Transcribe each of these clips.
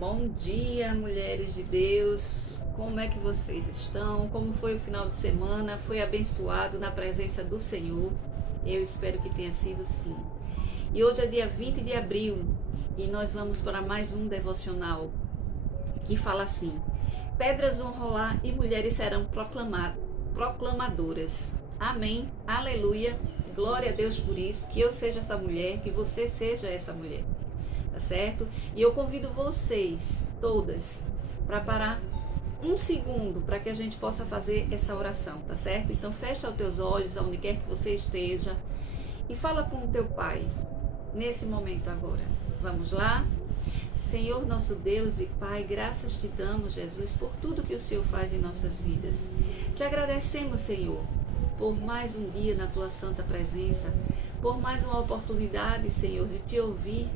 Bom dia, mulheres de Deus. Como é que vocês estão? Como foi o final de semana? Foi abençoado na presença do Senhor? Eu espero que tenha sido sim. E hoje é dia 20 de abril e nós vamos para mais um devocional que fala assim: pedras vão rolar e mulheres serão proclamadoras. Amém, aleluia, glória a Deus por isso, que eu seja essa mulher, que você seja essa mulher, tá certo? E eu convido vocês todas para parar um segundo para que a gente possa fazer essa oração, tá certo? Então fecha os teus olhos aonde quer que você esteja e fala com o teu Pai nesse momento agora. Vamos lá? Senhor nosso Deus e Pai, graças te damos, Jesus, por tudo que o Senhor faz em nossas vidas. Te agradecemos, Senhor, por mais um dia na tua santa presença, por mais uma oportunidade, Senhor, de te ouvir,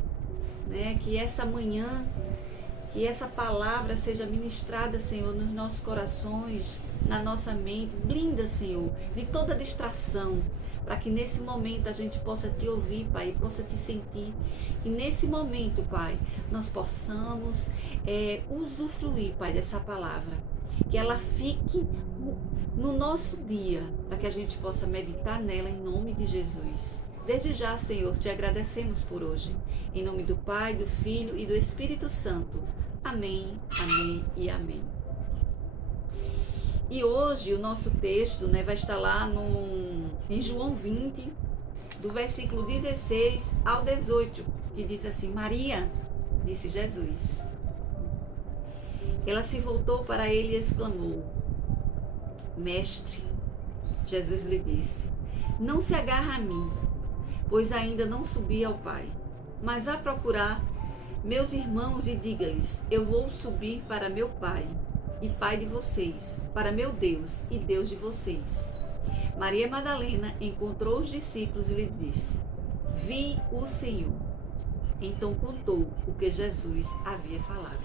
né? Que essa manhã, que essa palavra seja ministrada, Senhor, nos nossos corações, na nossa mente. Blinda, Senhor, de toda distração, para que nesse momento a gente possa te ouvir, Pai, e possa te sentir. E nesse momento, Pai, nós possamos usufruir, Pai, dessa palavra. Que ela fique no nosso dia, para que a gente possa meditar nela em nome de Jesus. Desde já, Senhor, te agradecemos por hoje. Em nome do Pai, do Filho e do Espírito Santo. Amém, amém e amém. E hoje o nosso texto, vai estar lá em João 20, do versículo 16 ao 18, que diz assim: Maria, disse Jesus. Ela se voltou para ele e exclamou: Mestre. Jesus lhe disse: não se agarra a mim, pois ainda não subi ao Pai, mas vá procurar meus irmãos e diga-lhes: eu vou subir para meu Pai e Pai de vocês, para meu Deus e Deus de vocês. Maria Madalena encontrou os discípulos e lhe disse: vi o Senhor. Então contou o que Jesus havia falado.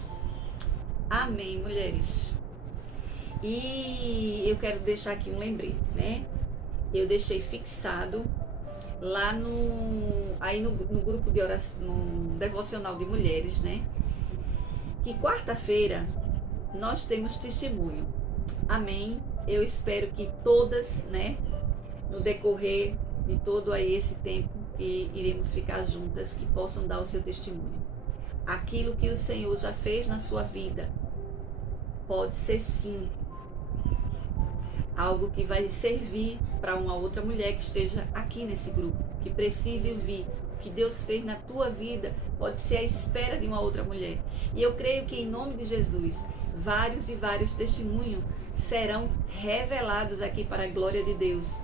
Amém, mulheres. E eu quero deixar aqui um lembrete, Eu deixei fixado lá no grupo de oração, no devocional de mulheres, que quarta-feira nós temos testemunho. Amém? Eu espero que todas, no decorrer de todo aí esse tempo que iremos ficar juntas, que possam dar o seu testemunho. Aquilo que o Senhor já fez na sua vida pode ser sim algo que vai servir para uma outra mulher que esteja aqui nesse grupo, que precise ouvir o que Deus fez na tua vida, pode ser a espera de uma outra mulher. E eu creio que em nome de Jesus, vários e vários testemunhos serão revelados aqui para a glória de Deus,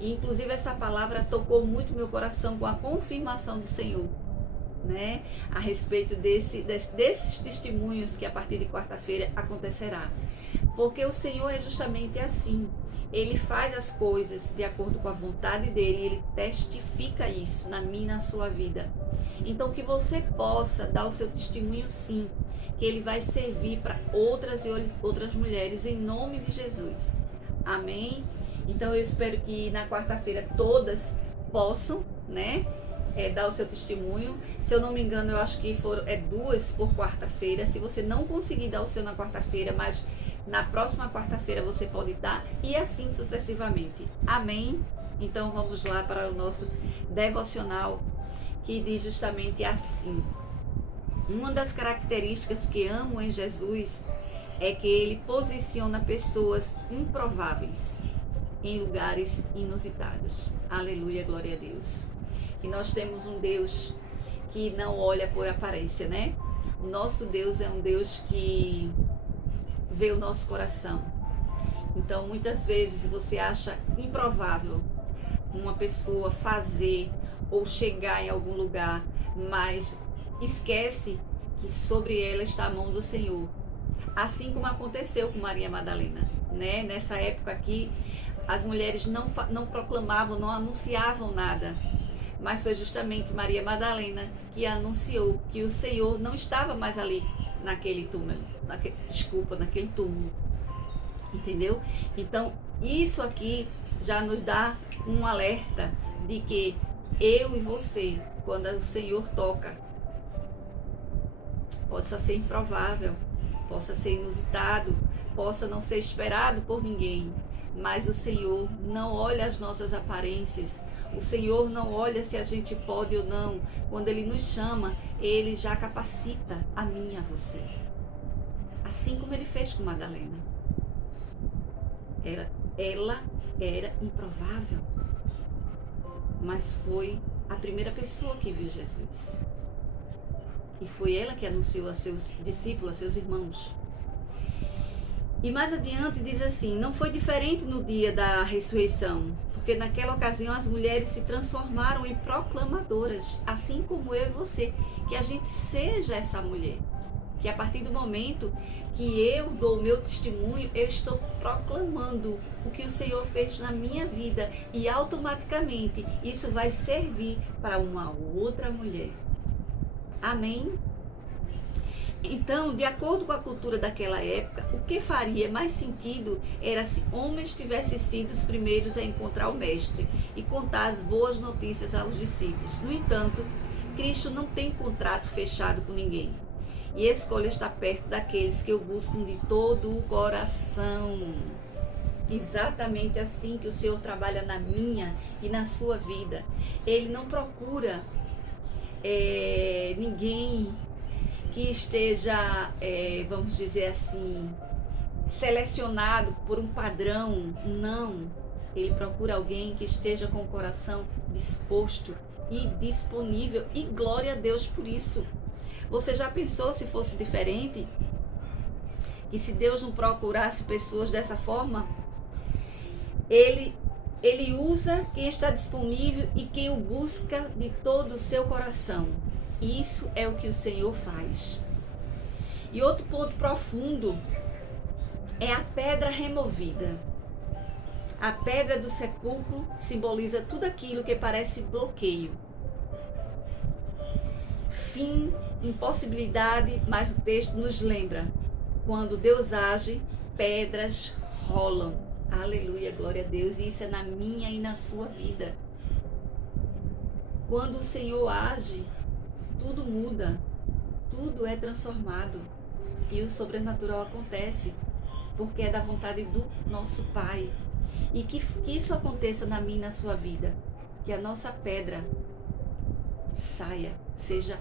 E inclusive essa palavra tocou muito meu coração com a confirmação do Senhor, a respeito desses testemunhos que a partir de quarta-feira acontecerá. Porque o Senhor é justamente assim. Ele faz as coisas de acordo com a vontade dele, ele testifica isso na minha e na sua vida. Então que você possa dar o seu testemunho sim, que ele vai servir para outras e outras mulheres em nome de Jesus. Amém? Então eu espero que na quarta-feira todas possam, dar o seu testemunho. Se eu não me engano, eu acho que foram 2 por quarta-feira. Se você não conseguir dar o seu na quarta-feira, mas na próxima quarta-feira você pode dar, e assim sucessivamente. Amém? Então vamos lá para o nosso devocional, que diz justamente assim: uma das características que amo em Jesus é que ele posiciona pessoas improváveis em lugares inusitados. Aleluia, glória a Deus. E nós temos um Deus que não olha por aparência, O nosso Deus é um Deus que vê o nosso coração. Então, muitas vezes você acha improvável uma pessoa fazer ou chegar em algum lugar, mas esquece que sobre ela está a mão do Senhor. Assim como aconteceu com Maria Madalena, Nessa época aqui, as mulheres não proclamavam, não anunciavam nada. Mas foi justamente Maria Madalena que anunciou que o Senhor não estava mais ali naquele túmulo, naquele túmulo, entendeu? Então isso aqui já nos dá um alerta de que eu e você, quando o Senhor toca possa ser improvável, possa ser inusitado, possa não ser esperado por ninguém. Mas o Senhor não olha as nossas aparências. O Senhor não olha se a gente pode ou não. Quando Ele nos chama, Ele já capacita a mim e a você. Assim como Ele fez com Madalena. Ela era improvável, mas foi a primeira pessoa que viu Jesus. E foi ela que anunciou a seus discípulos, a seus irmãos. E mais adiante diz assim: não foi diferente no dia da ressurreição, porque naquela ocasião as mulheres se transformaram em proclamadoras, assim como eu e você. Que a gente seja essa mulher. Que a partir do momento que eu dou o meu testemunho, eu estou proclamando o que o Senhor fez na minha vida. E automaticamente isso vai servir para uma outra mulher. Amém? Então, de acordo com a cultura daquela época, o que faria mais sentido era se homens tivessem sido os primeiros a encontrar o Mestre e contar as boas notícias aos discípulos. No entanto, Cristo não tem contrato fechado com ninguém. E escolhe estar perto daqueles que o buscam de todo o coração. Exatamente assim que o Senhor trabalha na minha e na sua vida. Ele não procura ninguém que esteja, vamos dizer assim, selecionado por um padrão. Não. Ele procura alguém que esteja com o coração disposto e disponível. E glória a Deus por isso. Você já pensou se fosse diferente? E se Deus não procurasse pessoas dessa forma? Ele usa quem está disponível e quem o busca de todo o seu coração. Isso é o que o Senhor faz. E outro ponto profundo é a pedra removida. A pedra do sepulcro simboliza tudo aquilo que parece bloqueio. Fim, impossibilidade, mas o texto nos lembra: quando Deus age, pedras rolam. Aleluia, glória a Deus. E isso é na minha e na sua vida. Quando o Senhor age, tudo muda, tudo é transformado. E o sobrenatural acontece, porque é da vontade do nosso Pai. E que isso aconteça na minha e na sua vida. Que a nossa pedra saia, seja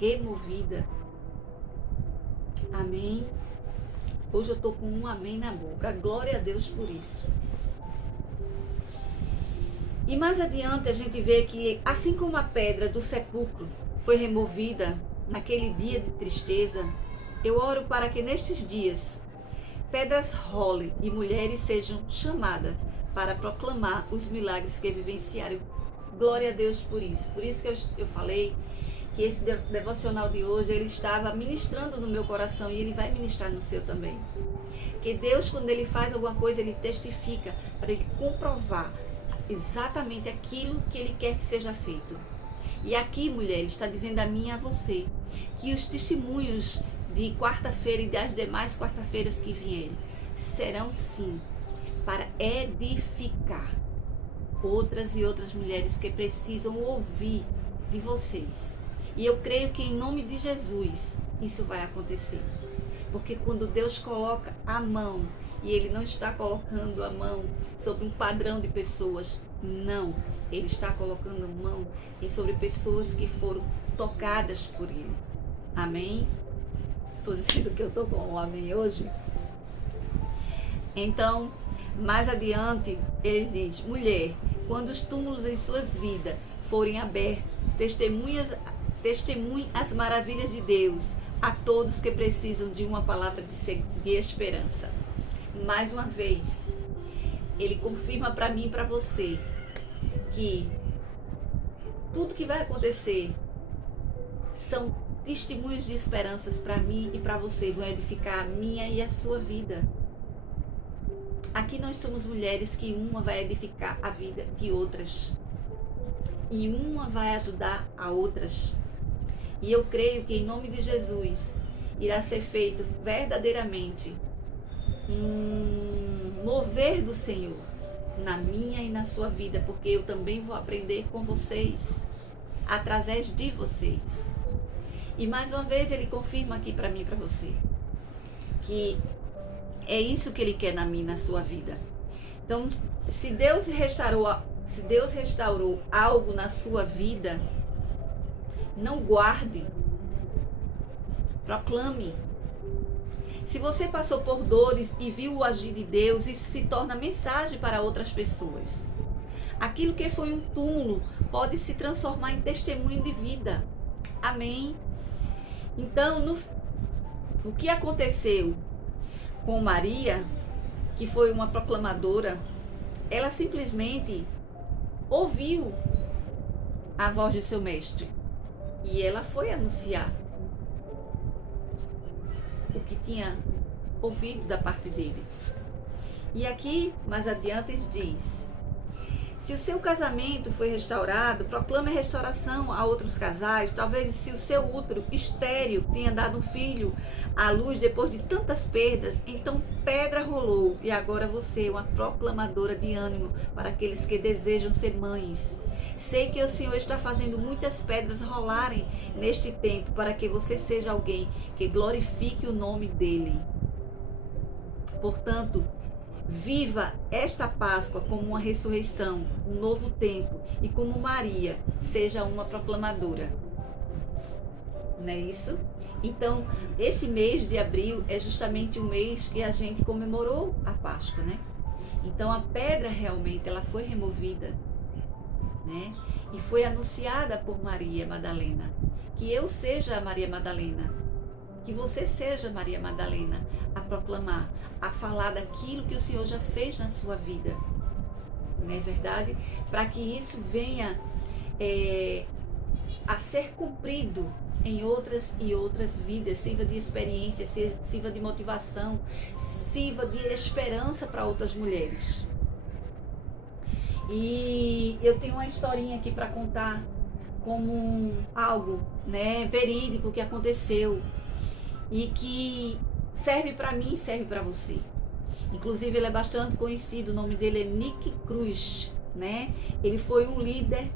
removida. Amém? Hoje eu estou com um amém na boca. Glória a Deus por isso. E mais adiante a gente vê que, assim como a pedra do sepulcro foi removida naquele dia de tristeza, eu oro para que nestes dias pedras rolem e mulheres sejam chamadas para proclamar os milagres que vivenciaram. Glória a Deus por isso. Por isso que eu falei que esse devocional de hoje, ele estava ministrando no meu coração e ele vai ministrar no seu também. Que Deus, quando ele faz alguma coisa, ele testifica para ele comprovar exatamente aquilo que ele quer que seja feito. E aqui, mulher, ele está dizendo a mim e a você que os testemunhos de quarta-feira e das demais quarta-feiras que vierem serão sim para edificar outras e outras mulheres que precisam ouvir de vocês. E eu creio que em nome de Jesus isso vai acontecer. Porque quando Deus coloca a mão, e Ele não está colocando a mão sobre um padrão de pessoas, não. Ele está colocando a mão sobre pessoas que foram tocadas por Ele. Amém? Estou dizendo que eu estou com um amém hoje. Então, mais adiante, ele diz: mulher, quando os túmulos em suas vidas forem abertos, testemunhe as maravilhas de Deus a todos que precisam de uma palavra de esperança. Mais uma vez, ele confirma para mim e para você que tudo que vai acontecer são testemunhos de esperanças para mim e para você, vão edificar a minha e a sua vida. Aqui nós somos mulheres que uma vai edificar a vida de outras e uma vai ajudar a outras. E eu creio que em nome de Jesus irá ser feito verdadeiramente um mover do Senhor na minha e na sua vida, porque eu também vou aprender com vocês, através de vocês. E mais uma vez ele confirma aqui para mim e para você, que é isso que ele quer na minha, na sua vida. Então, se Deus restaurou algo na sua vida, não guarde, proclame. Se você passou por dores e viu o agir de Deus, isso se torna mensagem para outras pessoas. Aquilo que foi um túmulo pode se transformar em testemunho de vida. Amém? Então, o que aconteceu com Maria, que foi uma proclamadora, ela simplesmente ouviu a voz do seu mestre e ela foi anunciar o que tinha ouvido da parte dele. E aqui, mais adiante, diz: se o seu casamento foi restaurado, proclame a restauração a outros casais. Talvez se o seu útero estéril tenha dado um filho à luz depois de tantas perdas, então pedra rolou e agora você é uma proclamadora de ânimo para aqueles que desejam ser mães. Sei que o Senhor está fazendo muitas pedras rolarem neste tempo para que você seja alguém que glorifique o nome dele. Portanto, viva esta Páscoa como uma ressurreição, um novo tempo, e como Maria, seja uma proclamadora. Não é isso? Então, esse mês de abril é justamente o mês que a gente comemorou a Páscoa, né? Então, a pedra realmente, ela foi removida, né? E foi anunciada por Maria Madalena. Que eu seja a Maria Madalena, que você seja Maria Madalena, a proclamar, a falar daquilo que o Senhor já fez na sua vida, não é verdade? Para que isso venha a ser cumprido em outras e outras vidas, sirva de experiência, sirva de motivação, sirva de esperança para outras mulheres. E eu tenho uma historinha aqui para contar como algo, né, verídico que aconteceu e que serve para mim e serve para você. Inclusive ele é bastante conhecido, o nome dele é Nick Cruz, né? Ele foi um líder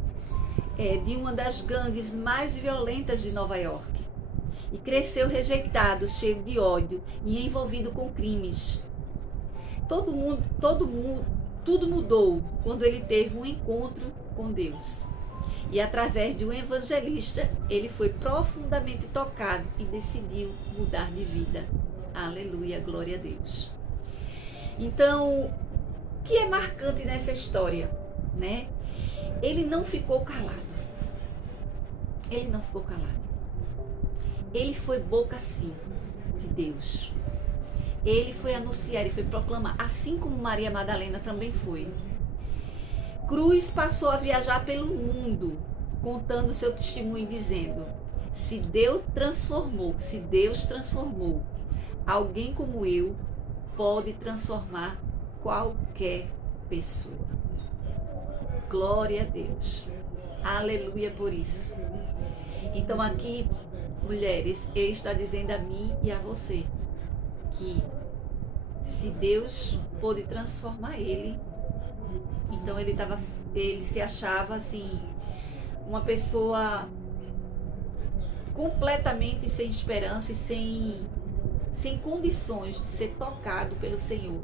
de uma das gangues mais violentas de Nova York e cresceu rejeitado, cheio de ódio e envolvido com crimes. Tudo mudou quando ele teve um encontro com Deus. E através de um evangelista, ele foi profundamente tocado e decidiu mudar de vida. Aleluia, glória a Deus. Então, o que é marcante nessa história, né? Ele não ficou calado. Ele não ficou calado. Ele foi boca sim de Deus. Ele foi anunciar, ele foi proclamar, assim como Maria Madalena também foi. Cruz passou a viajar pelo mundo, contando seu testemunho, dizendo: se Deus transformou alguém como eu, pode transformar qualquer pessoa. Glória a Deus. Aleluia por isso. Então aqui, mulheres, ele está dizendo a mim e a você que se Deus pôde transformar ele, então ele se achava assim, uma pessoa completamente sem esperança e sem condições de ser tocado pelo Senhor.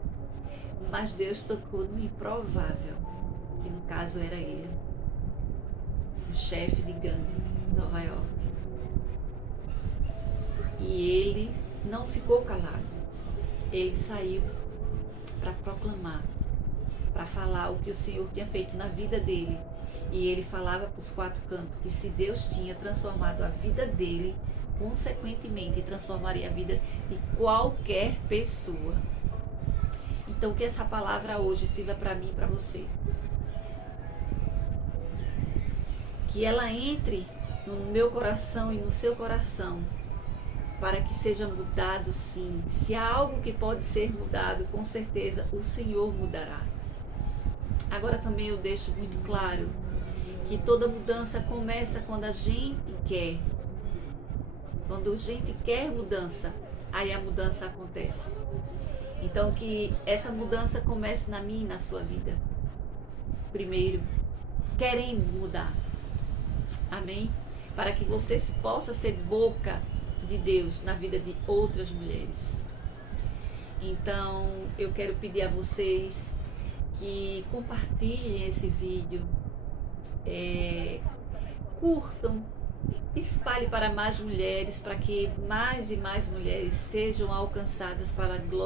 Mas Deus tocou no improvável, que no caso era ele, o chefe de gangue de Nova York. E ele não ficou calado. Ele saiu para proclamar, para falar o que o Senhor tinha feito na vida dele. E ele falava para os quatro cantos que se Deus tinha transformado a vida dele, consequentemente transformaria a vida de qualquer pessoa. Então que essa palavra hoje sirva para mim e para você. Que ela entre no meu coração e no seu coração, para que seja mudado sim. Se há algo que pode ser mudado, com certeza o Senhor mudará. Agora também eu deixo muito claro que toda mudança começa quando a gente quer. Quando a gente quer mudança, aí a mudança acontece. Então que essa mudança comece na minha e na sua vida. Primeiro, querendo mudar. Amém? para que você possa ser boca de Deus na vida de outras mulheres. Então, eu quero pedir a vocês que compartilhem esse vídeo, curtam, espalhe para mais mulheres, para que mais e mais mulheres sejam alcançadas para a glória